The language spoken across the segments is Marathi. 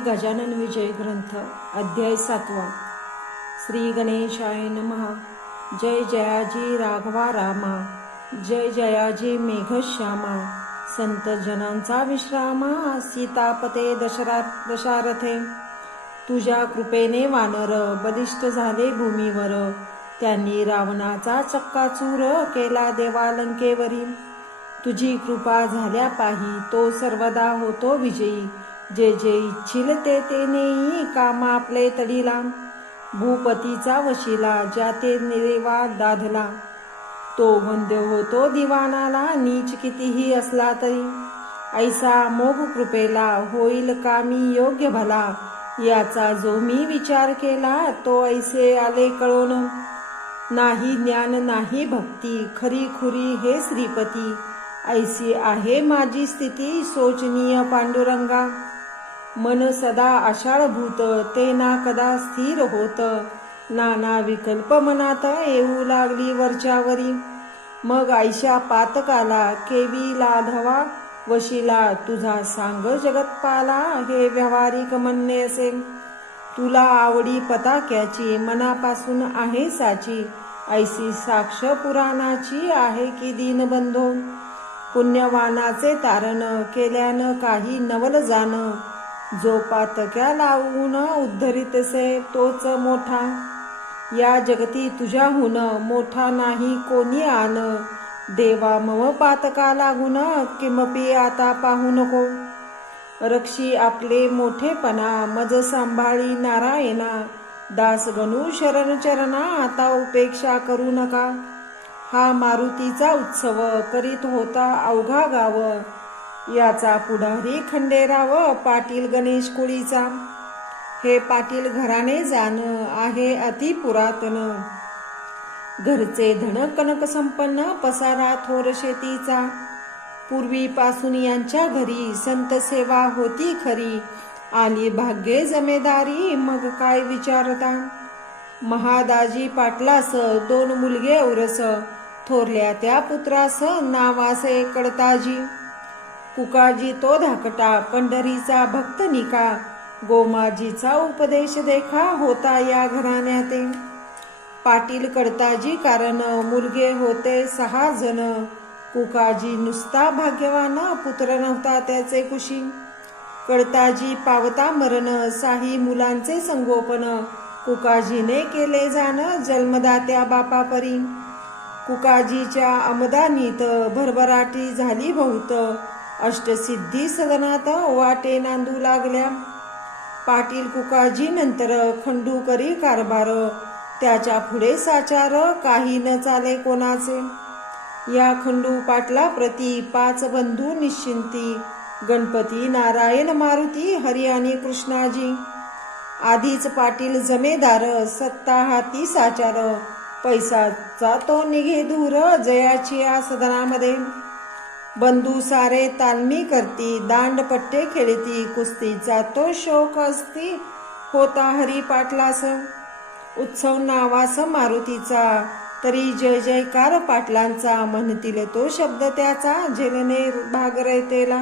गजानन विजय ग्रंथ अध्याय 7 श्री गणेशाय नमः। जय जयाजी राघवा रामा, जय जयाजी मेघश्यामा, संत जनांचा विश्रामा, सीतापते दशरथे। तुझ्या कृपेने वानर बलिष्ठ झाले भूमीवर, त्यांनी रावणाचा चक्काचूर केला देवा लंकेवरी। तुझी कृपा झाल्या पाही तो सर्वदा होतो विजयी, जे जे इच्छिल ते नेई कामा आपले तडीला। भूपतीचा वशिला ज्या ते निरेवा दाधला, तो वंद्य होतो दिवानाला नीच कितीही असला तरी। ऐसा मोघ कृपेला होईल कामी योग्य भला, याचा जो मी विचार केला तो ऐसे आले कळोन। नाही ज्ञान नाही भक्ती खरी खुरी हे श्रीपती, ऐसी आहे माझी स्थिती शोचनीय पांडुरंगा। मन सदा आषाढभूत ते ना कदा स्थिर होत, नाना विकल्प मनात येऊ लागली वरच्यावरी। मग ऐशा पातकाला केवी लाधवा वशिला, तुझा सांग जगतपाला हे व्यावहारिक म्हणणे असे। तुला आवडी पताक्याची मनापासून आहे साची, ऐसी साक्ष पुराणाची आहे की दीनबंधो। पुण्यवानाचे तारण केल्यानं काही नवल जाण, जो पातक्या लावून उद्धरितसे तोच मोठा। या जगती तुझ्याहून मोठा नाही कोणी आन, देवा मव पातका लागून किमपि आता पाहू नको। रक्षी आपले मोठेपणा मज सांभाळी नारायणा, दास गणू शरण चरणा आता उपेक्षा करू नका। हा मारुतीचा उत्सव करीत होता अवघा गाव, याचा पुढारी खंडेराव पाटील गणेश कोळीचा। हे पाटील घराणे जाण आहे अति पुरातन, घरचे धन कनक संपन्न पसारा थोर शेतीचा। पूर्वीपासून यांच्या घरी संत सेवा होती खरी, आली भाग्ये जमेदारी मग काय विचारता। महादाजी पाटलास 2 मुलगे औरस, थोरल्या त्या पुत्रास नावासे कडताजी। कुकाजी तो धाकटा पंढरीचा भक्त निका, गोमाजीचा उपदेश देखा होता या घराण्याते। पाटील कडताजी कारण मुलगे होते 6 जण, कुकाजी नुसता भाग्यवान पुत्र नव्हता त्याचे कुशी। कडताजी पावता मरण 6 मुलांचे संगोपन, कुकाजीने केले जाण जन्मदात्या बापापरी। कुकाजीच्या अमदानीत भरभराटी झाली बहुत, अष्टसिद्धी सदनात वाटे नांदू लागल्या। पाटील कुकाजी नंतर खंडू करी कारभार, त्याच्या पुढे साचार काही न चाले कोणाचे। या खंडू पाटला प्रती 5 बंधू निश्चिंती, गणपती नारायण मारुती हरी आणि कृष्णाजी। आधीच पाटील जमेदार सत्ता हाती साचार, पैसाचा तो निघे दूर जयाची या सदनामध्ये। बंधू सारे तालमी करती दांडपट्टे खेळती, कुस्तीचा तो शौक असती होता हरी पाटलास। उत्सव नावास मारुतीचा तरी जय जयकार पाटलांचा, म्हणतील तो शब्द त्याचा झेलणे भाग रयतेला।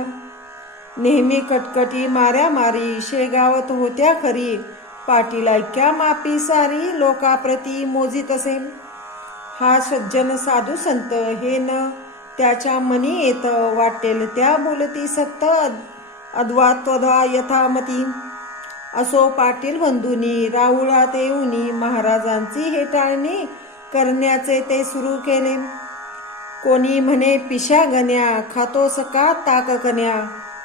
नेहमी कटकटी माऱ्यामारी शेगावत होत्या खरी, पाटील ऐक्या मापी सारी लोकाप्रती मोजीत असे। हा सज्जन साधू संत हे न त्याच्या मनी येत, वाटेल त्या बोलती सत्त अद्वात्वधा यथामती। असो पाटील बंधूंनी राऊळात येऊनी महाराजांची हेटाळणी करण्याचे ते सुरू केले। कोणी म्हणे पिशा गण्या खातो सका ताक कन्या,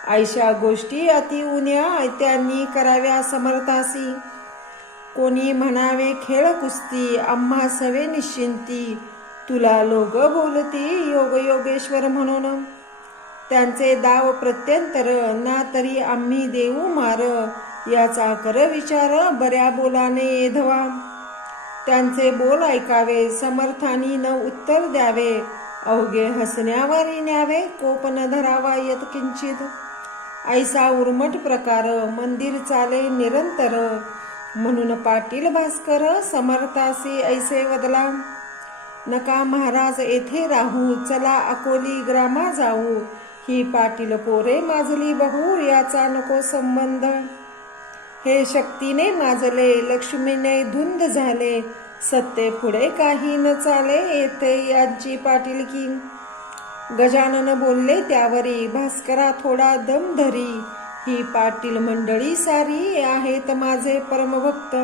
ऐशा गोष्टी अति उन्या त्यांनी कराव्या समर्थासी। कोणी म्हणावे खेळ कुस्ती आम्हा सवे निश्चिंती, तुला लोक बोलती योग योगेश्वर म्हणून। त्यांचे दाव प्रत्यंतर ना तरी आम्ही देऊ मार, याचा कर विचार बऱ्या बोलाने येधवा। त्यांचे बोल ऐकावे समर्थानी न उत्तर द्यावे, अवघे हसण्यावारी न्यावे कोप न धरावा यत किंचित। ऐसा उर्मट प्रकार मंदिर चाले निरंतर, म्हणून पाटील भास्कर समर्थासी ऐसे वदला। नका महाराज येथे राहू, चला अकोली ग्रामा जाऊ, ही पाटील पोरे माझली बहू याचा नको संबंध। हे शक्तीने माजले, लक्ष्मीने धुंद झाले, सत्ते पुढे काही न चाले, येथे यांची पाटीलकी. गजानन बोलले त्यावरी, भास्करा थोडा दम धरी, ही पाटील मंडळी सारी आहेत माझे परमभक्त.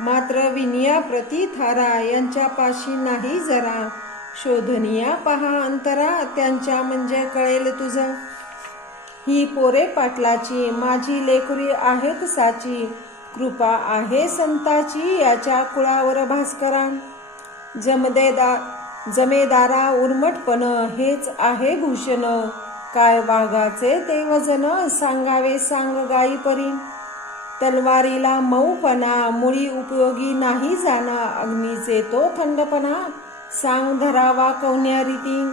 मात्र विनिया प्रति थारा, यांच्या पाशी नाही जरा, शोधनिया पहा अंतरा, त्यांच्या म्हणजे कळेल तुझं. ही पोरे पाटलाची, माझी लेकरी आहेत साची, कृपा आहे संताची, याच्या कुळावर भास्करा. जमेदारा उर्मटपण, हेच आहे भूषण, काय वाघाचे ते वजन, सांगावे सांग गाई परी. तलवारीला मऊपणा, मुळी उपयोगी नाही जाणा, अग्नीचे तो थंडपणा, सांग धरावा कवन्या रीती.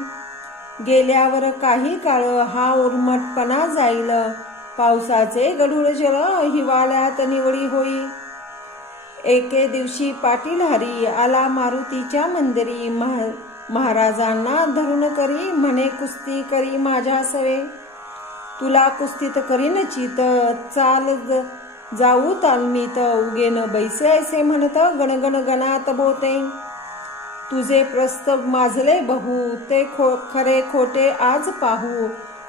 गेल्यावर काही काळ हा उर्मटपणा जाईल, पावसाचे गढूळ जल हिवाळ्यात निवळी होई. एके दिवशी पाटील हरी आला मारुतीच्या मंदिरी, महाराजांना धरून करी, म्हणे कुस्ती करी माझ्या सवे. तुला कुस्तीत करीन चित, चाल जाऊ तालमीत, उगेन बैसे ऐसे म्हणत, गणगण गणात बोते. तुझे प्रस्तव माजले बहु, ते खरे खोटे आज पाहू,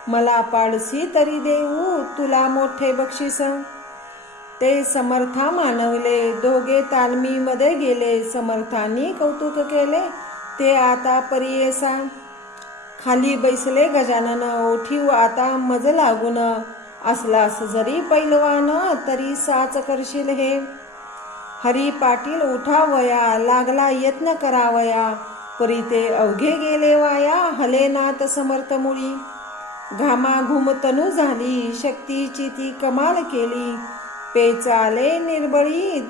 मला पाडसी तरी देऊ, तुला मोठे बक्षीस. ते समर्था मानवले, दोघे तालमीमध्ये गेले, समर्थांनी कौतुक केले, ते आता परियेसा. खाली बैसले गजानन, ओठीव आता मज लागून, असलास जरी पैलवान, तरी साच करशील हे. हरी पाटील उठावया, लागला यत्न करावया, परी ते अवघे गेले वाया, हलेनात समर्थ मुळी. घामाघूम तनू झाली, शक्तीची ती कमाल केली, पेचाले निर्बळी,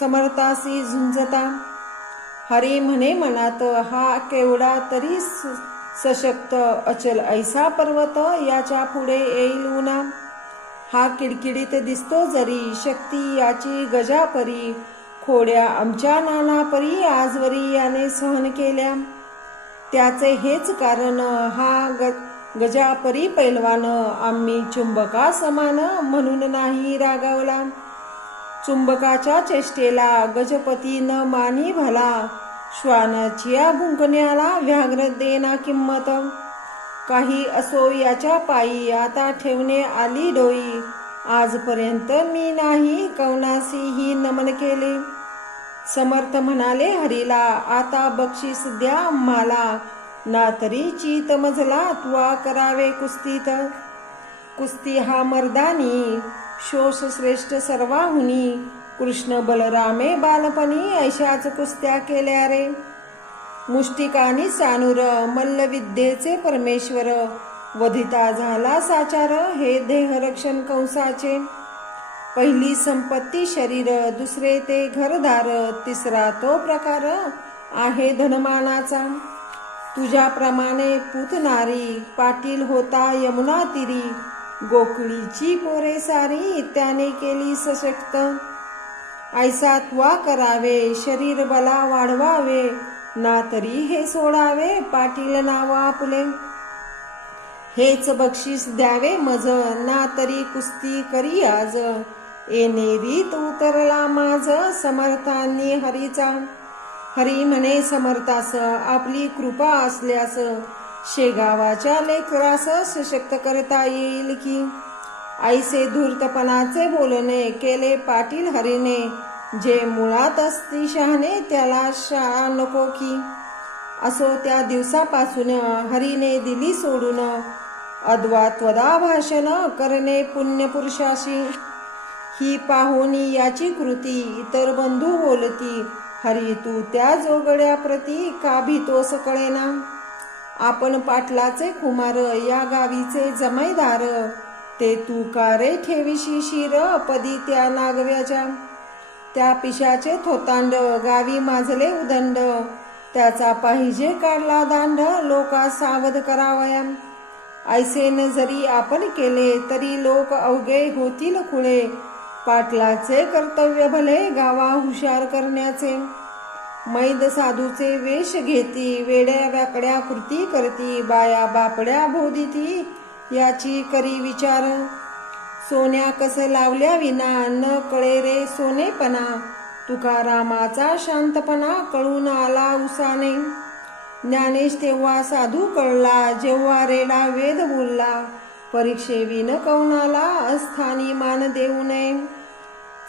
समर्थासी झुंजता. हरी म्हणे मनात, हा केवढा तरी सशक्त, अचल ऐसा पर्वत, याच्या पुढे येईल उना. हा किडकिडीत दिसतो जरी, शक्ती याची गजापरी, खोड्या आमच्या नानापरी, आजवरी याने सहन केल्या. त्याचे हेच कारण, हा गजापरी पैलवान, आम्ही चुंबका समान, म्हणून नाही रागावला. चुंबकाच्या चेष्टेला गजपती न मानी भला, श्वानाच्या भुंकण्याला व्याघ्र देना किंमत. काही असो याच्या पायी, आता ठेवणे आली डोई, आजपर्यंत मी नाही कवनासीही नमन केले. समर्थ म्हणाले हरीला, आता बक्षीस द्या मला, ना तरी चित मजला, तुवा करावे कुस्तीत. कुस्ती हा मर्दानी, शोष श्रेष्ठ सर्वाहुनी, कृष्ण बलरामे बालपणी, ऐशाच कुस्त्या केल्या रे. मुष्टिकानी चाणूर, मल्लविद्येचे परमेश्वर, वधिता झाला साचार, हे देहरक्षण कंसाचे. पहिली संपत्ती शरीर, दुसरे ते घरदार, तिसरा तो प्रकार आहे धनमानाचा. तुझ्याप्रमाणे पूतनारी, पाटील होता यमुना तीरी, गोकुळीची पोरे सारी, त्याने केली सशक्त. ऐसा त्वा करावे, शरीर बला वाढवावे, ना तरी हे सोडावे, पाटील नाव आपुले. हेच बक्षीस द्यावे मज, ना तरी कुस्ती करी आज, येणेरीत उतरला माझ, समर्थांनी हरीचा. हरी म्हणे समर्थास, आपली कृपा असल्यास, शेगावाच्या लेकरास सशक्त करता येईल की. ऐसे धूर्तपणाचे बोलणे केले पाटील हरीने, जे मुळात असती शहाणे, त्याला शाळा नको की. असो त्या दिवसापासून हरीने दिली सोडून, अद्वात्वदा भाषण करणे पुण्यपुरुषाशी. ही पाहुणी याची कृती, इतर बंधू बोलती, हरी तू त्या जोगड्या प्रती, का भीतोस कळेना. आपण पाटलाचे कुमार, या गावीचे जमाईदार, ते तू का रे ठेविशी शिर, पदी त्या नागव्याच्या. त्या पिशाचे थोतांड, गावी माजले उदंड, त्याचा पाहिजे काढला दांड, लोका सावध करावया. ऐसेन जरी आपण केले, तरी लोक अवघे होतील खुळे, पाटलाचे कर्तव्य भले, गावा हुशार करण्याचे. मैद साधूचे वेश घेती, वेड्या वाकड्या कृती करती, बाया बापड्या बोधिती, याची करी विचार. सोन्या कस लावल्या विना न कळे रे सोनेपणा, तुकारामाचा शांतपणा कळून आला उसाने. ज्ञानेश तेव्हा साधू कळला जेव्हा रेडा वेद बोलला, परीक्षेविन कौनाला अस्थानी मान देऊ नये.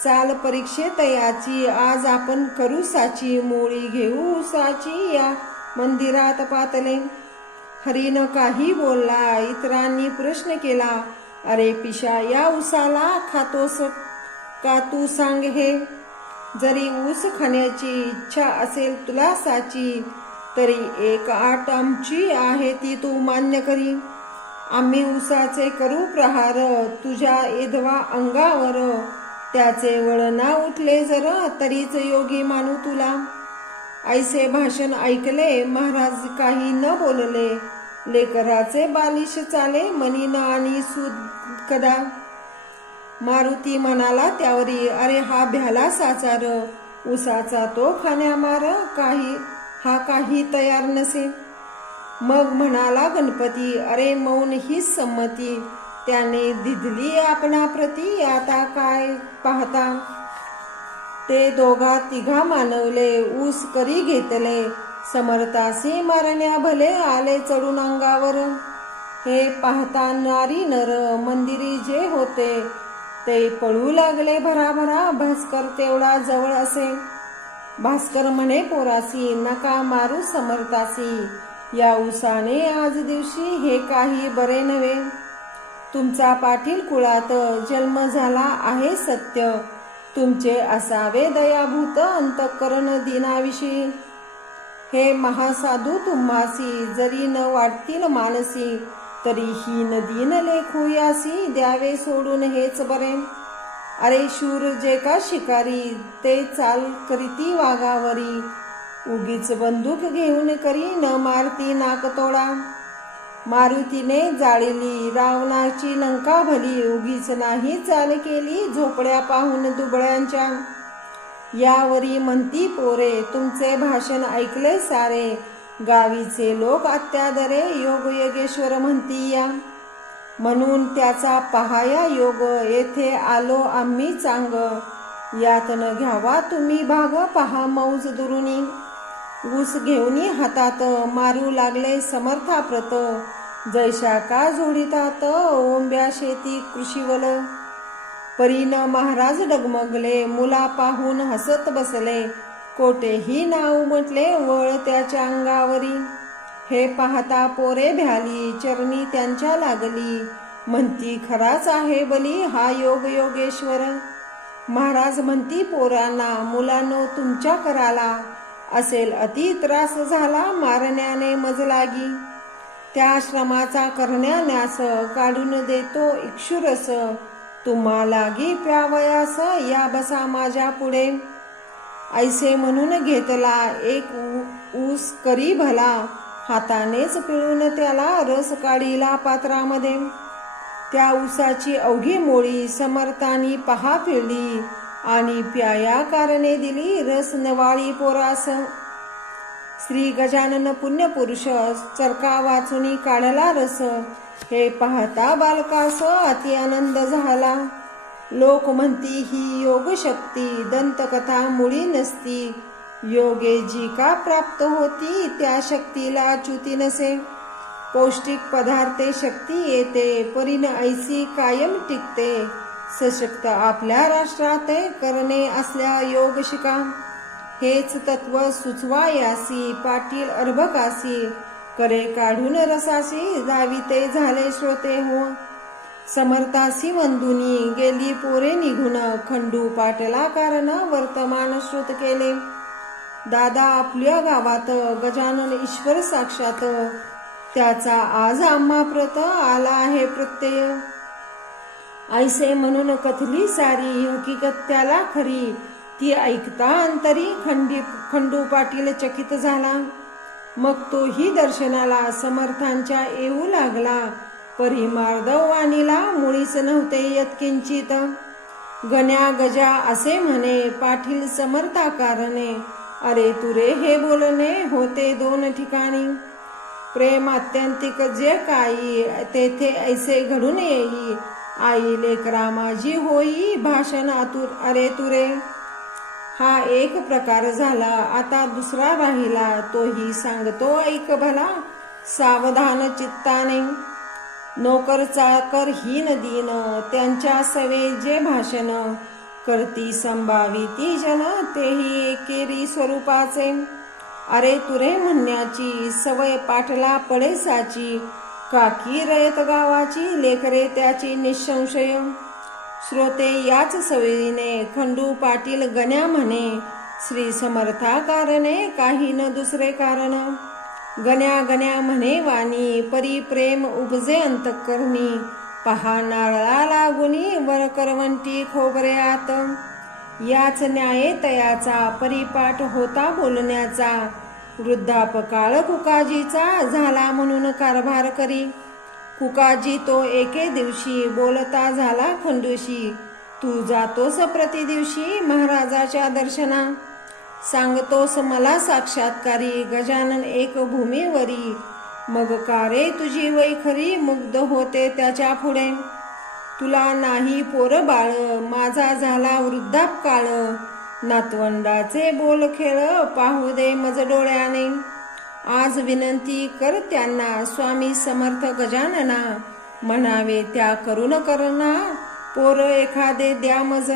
चाल परीक्षेत याची आज आपण करू साची, मोळी घेऊ उसाची या मंदिरात पातले. हरीनं काही बोलला, इतरांनी प्रश्न केला, अरे पिशा या उसाला खातोस का तू सांग हे. जरी ऊस खाण्याची इच्छा असेल तुला साची, तरी एक आट आमची आहे ती तू मान्य करी. आम्ही उसाचे करू प्रहार तुझ्या एधवा अंगावर, त्याचे वळणा उठले जर तरीच योगी मानू तुला. ऐसे भाषण ऐकले महाराज काही न बोलले, लेकराचे बालिश चाले म्हणीन आणि सूद कदा. मारुती म्हणाला त्यावरी, अरे हा भ्याला साचार, उसाचा तो खाण्यामार, काही तयार नसे. मग म्हणाला गणपती, अरे मौन ही संमती, त्याने दिधली आपणाप्रती, आता काय पाहता. ते दोघा तिघा मानवले, ऊस करी घेतले, समर्थासी मारण्या भले आले चढून अंगावर. हे पाहता नारी नर मंदिरी जे होते, ते पळू लागले भराभरा, भास्कर तेवढा जवळ असे. भास्कर म्हणे पोरासी, नका मारू समर्थासी, या उसाने आज दिवशी हे काही बरे नव्हे. तुमचा पाटील कुळात जन्म झाला आहे सत्य, तुमचे असावे दयाभूत अंतःकरण दिनाविषयी. हे महासाधू तुम्हासी जरी न वाटतील मानसी, तरी ही दीन लेखू यासी द्यावे सोडून हेच बरे. अरे शूर जे का शिकारी, ते चाल करीती वाघावरी, उगीच बंदूक घेऊन करी न मारती नाकतोडा. मारुतीने जाळली रावणाची लंका भली, उगीच नाही चाल केली झोपड्या पाहून दुबळ्यांच्या. यावरी म्हणती पोरे, तुमचे भाषण ऐकले सारे, गावीचे लोक अत्यादरे, योग योगेश्वर म्हणती या. म्हणून त्याचा पहाया योग, येथे आलो आम्ही चांग, यात न घ्यावा तुम्ही भाग, पहा मौज दुरुनी. ऊस घेऊनी हातात मारू लागले समर्थाप्रत, जैशा का जोडितात ओंब्या शेती कृषीवल. परीन महाराज डगमगले, मुला पाहून हसत बसले, कोठेही नाव म्हटले वळ त्याच्या अंगावरी. हे पाहता पोरे भ्याली, चरणी त्यांच्या लागली, म्हणती खराच आहे बली हा योग योगेश्वर. महाराज म्हणती पोरांना, मुलांनो तुमच्या कराला असेल अति त्रास झाला, मारण्याने मज लागी. त्या श्रमाचा करण्यान्यास काढून देतो इक्षुरस, तुम्हा लागी प्यावयास या बसा माझ्या पुढे. ऐसे म्हणून घेतला एक ऊस करी भला, हातानेच पिळून त्याला रस काढीला पात्रामध्ये. त्या ऊसाची अवघी मोळी समर्थानी पहा पिळली, आणि प्याया कारणे दिली रस नवाळी पोरास. श्री गजानन पुण्यपुरुष चरका वाचुनी काढला रस, हे पाहता बालकास अति आनंद झाला. लोक म्हणती ही योग शक्ती, दंतकथा मुळी नसती, योगे जी का प्राप्त होती त्या शक्तीला च्युती नसे. पौष्टिक पदार्थे शक्ती येते, परीन ऐसी कायम टिकते, सशक्त आपल्या राष्ट्रात करणे असल्या योग शिका. हेच तत्व सुचवायासी पाटील अर्भकासी, करे काढून रसासी जावी ते झाले श्रोते हो. समर्थासी वंदुनी गेली पोरे निघून, खंडू पाटला कारण वर्तमान श्रुत केले. दादा आपल्या गावात गजानन ईश्वर साक्षात, त्याचा आज आम्हा प्रत आला आहे प्रत्यय. ऐसे म्हणून कथली सारी हकीकत त्याला खरी, ती ऐकता अंतरी खंडू पाटील चकित झाला. मग तोही दर्शनाला समर्थांच्या येऊ लागला, परी मार्दव वाणीला मुळीच नव्हते यत्किंचित. गण्या गजा असे म्हणे पाटील समर्था कारणे, अरे तुरे हे बोलणे होते दोन ठिकाणी. प्रेम आत्यंतिक जे काही तेथे ऐसे घडून येई, आई लेकरा माझी होई भाषण आतुर अरे तुरे. हा एक प्रकार झाला, आता दुसरा राहिला, तोही सांगतो ऐक भला सावधान चित्ताने. नोकर चाकर हीन दीन त्यांच्या सवे जे भाषण, करती संभाविती जन तेही एकेरी स्वरूपाचे. अरे तुरे म्हणण्याची सवय पाठला पडे साची, काकी रयत गावाची लेकरे त्याची निसंशय. श्रोते याच सवयीने खंडू पाटील गण्या म्हणे, श्री समर्था कारणे काही न दुसरे कारण. गण्या गण्या म्हणे वाणी परी प्रेम उपजे अंतःकरणी, पहा नारळा लागुनी वर करवंटी खोबऱ्यात. याच न्याय तयाचा परिपाठ होता बोलण्याचा, वृद्धापकाळ कुकाजीचा झाला म्हणून कारभार करी. कुकाजी तो एके दिवशी बोलता झाला खंडूशी, तू जातोस प्रति दिवशी महाराजाच्या दर्शना. सांगतोस मला साक्षात्कारी गजानन एक भूमीवरी, मग का रे तुझी वैखरी मुग्ध होते त्याच्या पुढे. तुला नाही पोर बाळ माझा झाला वृद्धापकाळ, नातवंडाचे बोल खेळ पाहू दे मज डोळ्याने. आज विनंती कर त्यांना स्वामी समर्थ गजानना, म्हणावे त्या करुण करना पोर एखादे द्या मज.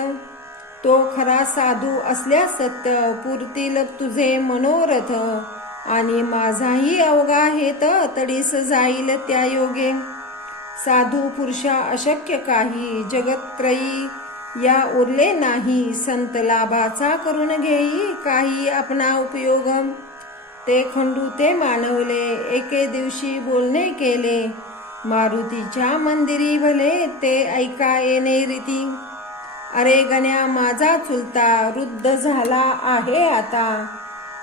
तो खरा साधू असल्या सत्य पुरतील तुझे मनोरथ, आणि माझाही अवघा हेत तडीस जाईल त्या योगे. साधू पुरुषा अशक्य काही जगत्रयी या उरले नाही, संत लाभाचा करून घेई काही आपणा उपयोग. ते खंडू ते मानवले एके दिवशी बोलणे केले, मारुतीच्या मंदिरी भले ते ऐका येणे रीती. अरे गण्या माझा चुलता वृद्ध झाला आहे आता,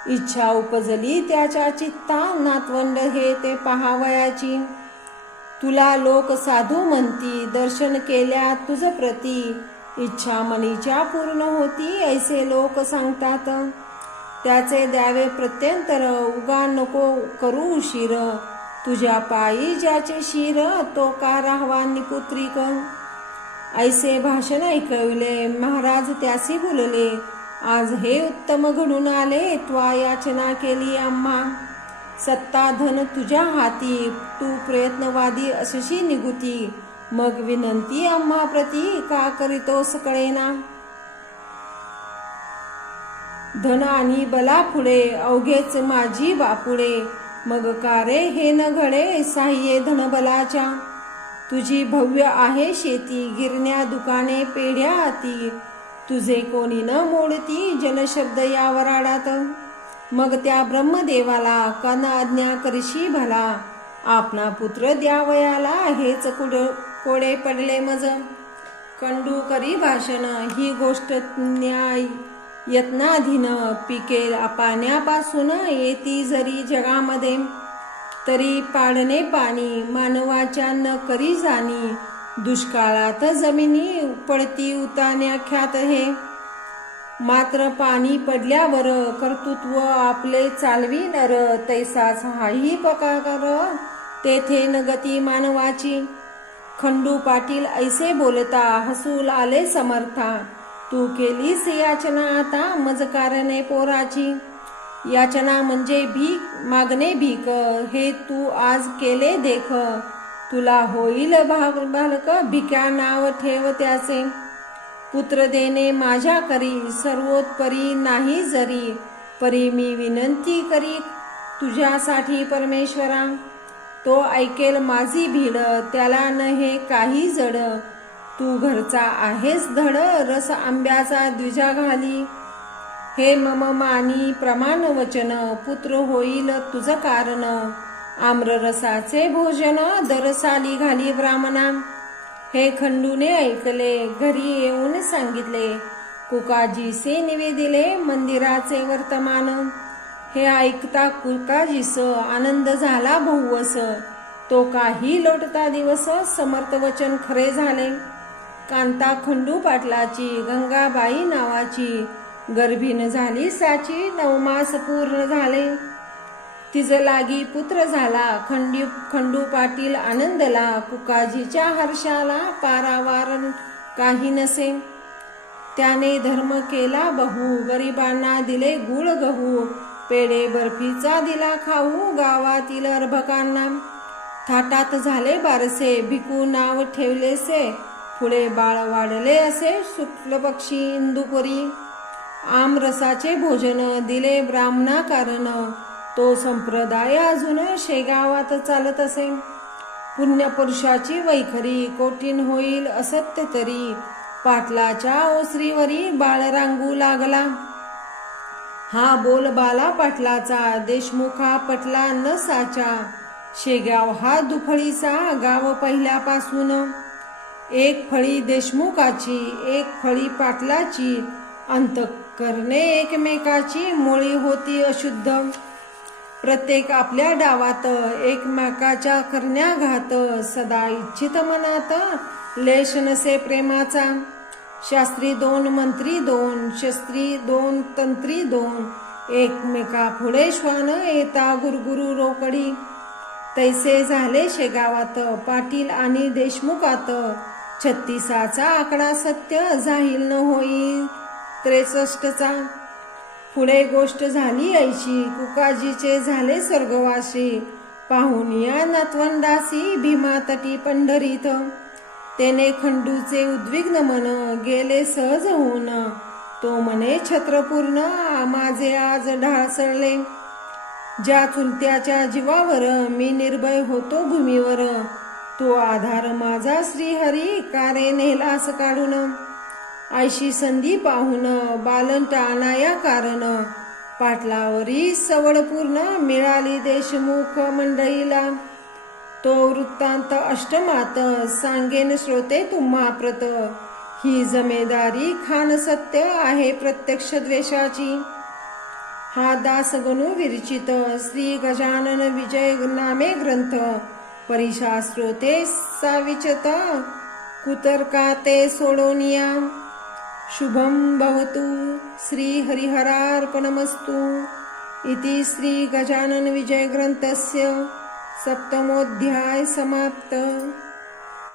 इच्छा उपजली त्याच्या चित्ता नातवंड हे ते पहावयाची. तुला लोक साधू म्हणती दर्शन केल्या तुझ प्रती, इच्छा मनीच्या पूर्ण होती ऐसे लोक सांगतात. त्याचे द्यावे प्रत्यंतर उगा नको करू उशीर, तुझ्या पायी ज्याचे शिर तो का राहावा निपुत्रिक. ऐसे भाषण ऐकवले महाराज त्यासी बोलले, आज हे उत्तम घडून आले त्वा याचना केली आम्हा. सत्ता धन तुझ्या हाती तू प्रयत्नवादी अशी निगुती, मग विनंती आम्हा प्रती का करीतोस कळेना. धन आणि बला पुढे अवघेच माझी बापुडे, मग का रे हे न घडे साह्ये धनबलाच्या. तुझी भव्य आहे शेती गिरण्या दुकाने पेढ्या आती, तुझे कोणी न मोडती जनशब्द या वराडात. मग त्या ब्रह्मदेवाला कन आज्ञा करशी भला, आपला पुत्र द्यावयाला हेच कोडे पडले मज. खंडू करी भाषण ही गोष्ट न्याय यत्नाधीन, पिके पाण्यापासून येती जरी जगामध्ये, तरी पाडणे पाणी मानवाच्या न करी जाणी, दुष्काळात जमिनी पडती उतान्या ख्यात हे. मात्र पाणी पडल्यावर कर्तृत्व आपले चालवी नर, तैसाच हाही पकार तेथे न गती मानवाची. खंडू पाटील ऐसे बोलता हसूल आले समर्था, तू केलीस याचना आता मज कारणे पोराची. याचना म्हणजे भीक मागणे भीक, हे तू आज केले देख, तुला होईल बालक भिक्या नाव ठेव त्याचे. पुत्र देणे माझ्या करी सर्वोत्परी नाही जरी, परी मी विनंती करी तुझ्यासाठी परमेश्वरा. तो ऐकेल माझी भीड त्याला न हे काही जड, तू घरचा आहेस धड रस आंब्याचा द्विजा घाली. हे मम मानी प्रमाण वचन पुत्र होईल तुझ कारण, आम्र रसाचे भोजन दरसाली घाली ब्राह्मणा. हे खंडूने ऐकले घरी येऊन सांगितले, कुकाजीसे निवेदिले मंदिराचे वर्तमान. हे ऐकता कुकाजीस आनंद झाला बहुवस, तो काही लोटता दिवस समर्थ वचन खरे झाले. कांता खंडू पाटलाची गंगाबाई नावाची, गर्भीन झाली साची 9 मास पूर्ण झाले. तिज लागी पुत्र झाला खंडू पाटील आनंदला, कुकाजीच्या हर्षाला पारावार काही नसे. त्याने धर्म केला बहु, गरिबांना दिले गुळ गहू, पेढे बर्फीचा दिला खाऊ गावातील अर्भकांना. थाटात झाले बारसे, भिकू नाव ठेवलेसे, पुढे बाळ वाढले असे शुक्ल पक्षी इंदुपुरी. आमरसाचे भोजन दिले ब्राह्मणा कारण, तो संप्रदाय अजून शेगावात चालत असे. पुण्यपुरुषाची वैखरी कोटीन होईल असत्य तरी, पाटलाच्या ओसरीवरी बाळ रांगू लागला. हा बोल बाला पाटलाचा, देशमुखा पटला न साचा, शेगाव हा दुफळीचा गाव पहिल्यापासून. एक फळी देशमुखाची, एक फळी पाटलाची, अंतःकरणे एकमेकाची, मुळी होती अशुद्ध. प्रत्येक आपल्या डावात, एकमेकाच्या करण्या घात, सदा इच्छित मनात लेश नसे प्रेमाचा. शास्त्री दोन मंत्री दोन, शस्त्री दोन तंत्री दोन, एकमेका पुढे श्वान येता गुरगुरु रोकडी. तैसे झाले शेगावात पाटील आणि देशमुखात, 36चा आकडा सत्य जाहील न होई 63चा. पुढे गोष्ट झाली ऐशी, कुकाजीचे झाले स्वर्गवासी, पाहून या नातवंडासी भीमा तटी पंढरीत. तेने खंडूचे उद्विग्न मन गेले सहज होऊन, तो म्हणे छत्रपूर्ण माझे आज ढासळले. ज्या चुलत्याच्या जीवावर मी निर्भय होतो भूमीवर, तो आधार माझा श्रीहरी कारे नेलास काढून. ऐशी संधी पाहून बालंट आणाया कारण, पाटलावरी सवड पूर्ण मिळाली देशमुख मंडळीला. तो वृत्तांत अष्टमात सांगेन श्रोते तुम्हा प्रत, ही जमेदारी खान सत्य आहे प्रत्यक्ष द्वेषाची. हा दास गणू विरचित श्री गजानन विजय नामे ग्रंथ, परिशा श्रोते साविचत कुतर्का ते सोडोनिया. शुभम भवतु. श्री हरिहरार्पणमस्तु. इति श्री गजानन विजय ग्रंथस्य 7मोऽध्याय समाप्त.